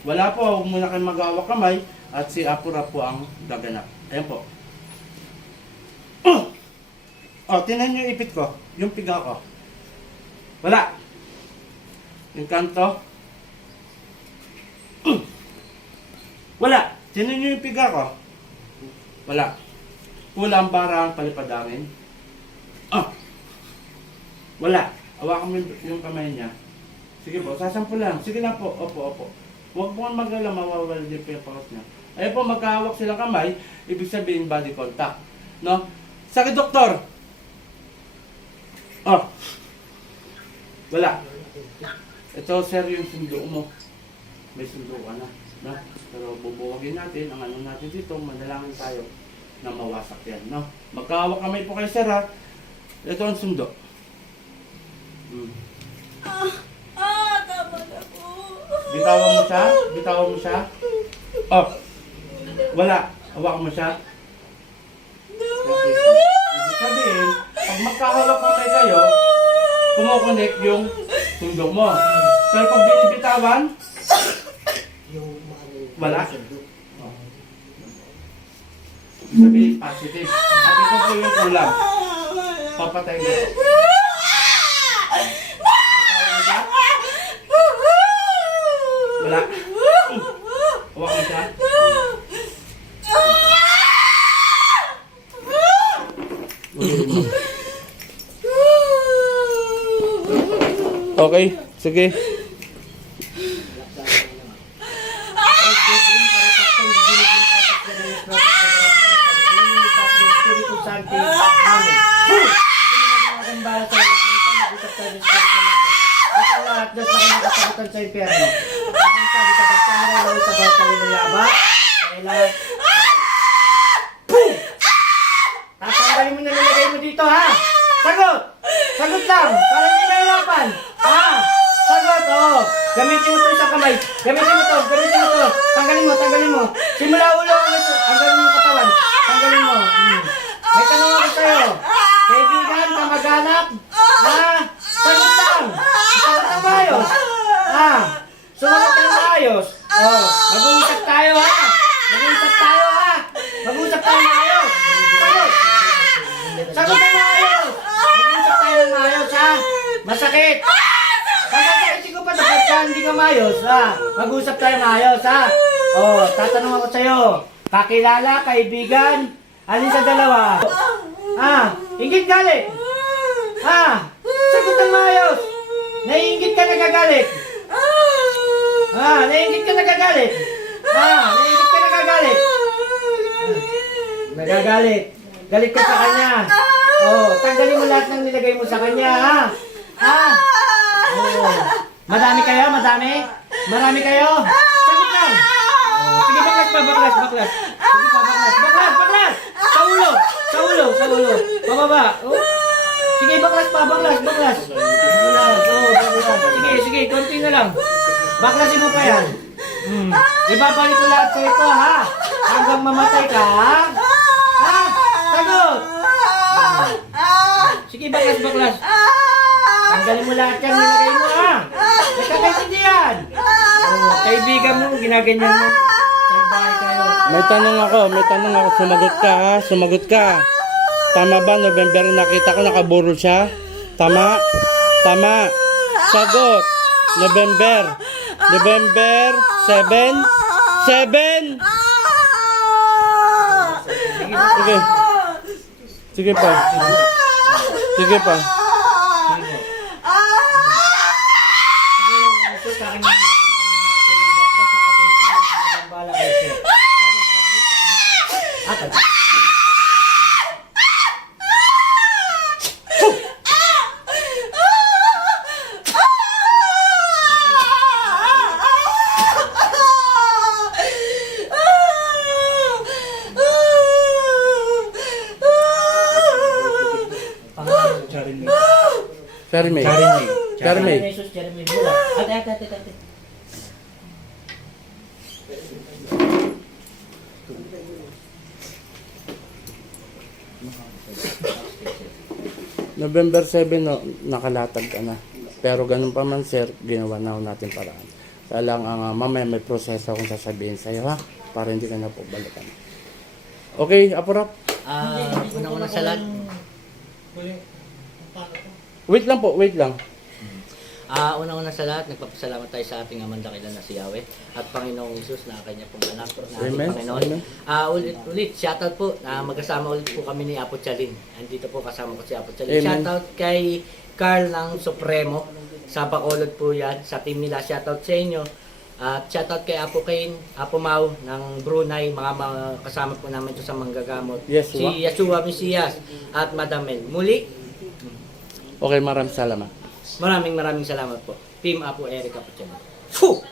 Wala po, huwag muna kayo mag-awak kamay at si Apura po ang gaganap. Ayan po. Oh! Oh, tinan yung ipit ko. Yung piga ko. Wala. Yung kanto. Mm. Wala. Tinan niyo yung piga ko. Wala. Kulang barang palipadangin. Ah! Wala. Hawakan mo yung, yung kamay niya. Sige po, sasampo lang. Sige na po. Opo, opo. Huwag po mag-alala, mawawala din po yung pangas niya. Ayun po, magkahawak sila kamay, ibig sabihin body contact. No? Sakit, doktor! Oh. Wala. Ito, sir, yung sundo mo. May sundo ka na. No? Pero bubuwagin natin, ang ano natin dito, manalangin tayo na mawasak yan. No? Magkahawak kamay po kayo, sir, ha? Ito ang sundo. Hmm. Ah. Bitawan mo siya? Bitawan mo siya? Oh. Wala. Hawakan mo siya? Ibig sabihin, pag mo kayo kumukonek yung sundo mo. Pero pag binibitawan, wala. Oh. Sabihin, positive. At ito po yung kulang. Papatay mo. Bitawan mo siya? Wala. Hawakan mo siya? Okay, sige. sa impyerno. Ang sabi sa kasara, lalo sa bawat kalinayaba, kailan, Tatanggalin mo na nilagay mo dito, ha? Sagot! Sagot lang! Para hindi mahirapan! Ha? Sagot, oo! Gamitin mo ito isang kamay. Gamitin mo to, gamitin mo to. Tanggalin mo, tanggalin mo. Simula ulo ang tanggalin mo katawan. Tanggalin mo. Hmm. May tanong ako sa'yo. Kaibigan, kamag-anak. Ha? Sagot lang! Sagot ng maayos. Ha? Sumagot ng maayos. Oh, mag-uusap tayo, ha? Mag-uusap tayo, ha? Mag-uusap tayo. Sagot! Sagot ng maayos! Mag-uusap tayo ng maayos, ha? Masakit! Sasakitin ko pa dapat ka, hindi ka maayos, ha? Mag-uusap tayo maayos, ha? Oh, tatanong ako sa'yo. Kakilala, kaibigan, alin sa dalawa? Ha? Ingit galit? Ha? Sagot ng maayos! Naiingit ka nagagalit? Ha? Naiingit ka nagagalit? Ha? Naiingit ka nagagalit? Nagagalit. Galit ka sa kanya. Oh, tanggalin mo lahat ng nilagay mo sa kanya, ha? Ha? Oh. Madami kayo? Madami? Marami kayo? Sagot lang. Oh, sige, baklas pa, baklas, baklas. Sige pa, baklas, baklas, baklas. Sa ulo, sa ulo, sa ulo. Pababa. Oh. Sige, baklas pa, baklas, baklas. Baklas, oh, baklas. Sige, sige, konti na lang. Baklasin mo pa yan. Hmm. Ibabalik ko lahat sa ito, ha? Hanggang mamatay ka, ha? Sige, baklas, baklas. Tanggalin mo lahat yan, nilagay mo, ha? Nagkakaintindihan. Oh, kaibigan mo, ginaganyan mo. Bahay kayo. May tanong ako, may tanong ako. Sumagot ka ha, sumagot ka. Tama ba, November nakita ko nakaburol siya? Tama? Tama. Sagot. November. November 7? 7? Sige. Sige pa. Sige pa. Ito sa akin yung ng basbas sa kapatid mo, nagambala kayo sir. At, pangalan, Jeremy. Jeremy. Jeremy. Jeremy. Jesus, Jeremy. Bula. Ate, ate, ate, ate. November 7, no, nakalatag ka na. Pero ganun pa man, sir, ginawa na ho natin paraan. Kaya lang, ang ah, mamaya may proseso akong sasabihin sa'yo, ha? Para hindi ka na po balikan. Okay, Apo Rap. Ah, unang-una sa lahat, Wait lang po, wait lang. Ah, unang-una sa lahat, nagpapasalamat tayo sa ating amang dakilan na si Yahweh at Panginoong Isus na kanya pong anak na ating Amen. Panginoon. Amen. Ah, ulit ulit shoutout po. na magkasama ulit po kami ni Apo Chalin. Andito po kasama ko si Apo Chalin. Amen. Shoutout kay Carl ng Supremo sa Bacolod po 'yan. Sa team nila shoutout sa inyo. At shoutout kay Apo Kane, Apo Mau ng Brunei, mga, mga kasama po namin ito sa Manggagamot. Yeshua. Si Yeshua Mesias at Madam Mel. Muli, Okay, maraming salamat. maraming maraming salamat po. Team Apo Eric Apo Chalin. Fuh!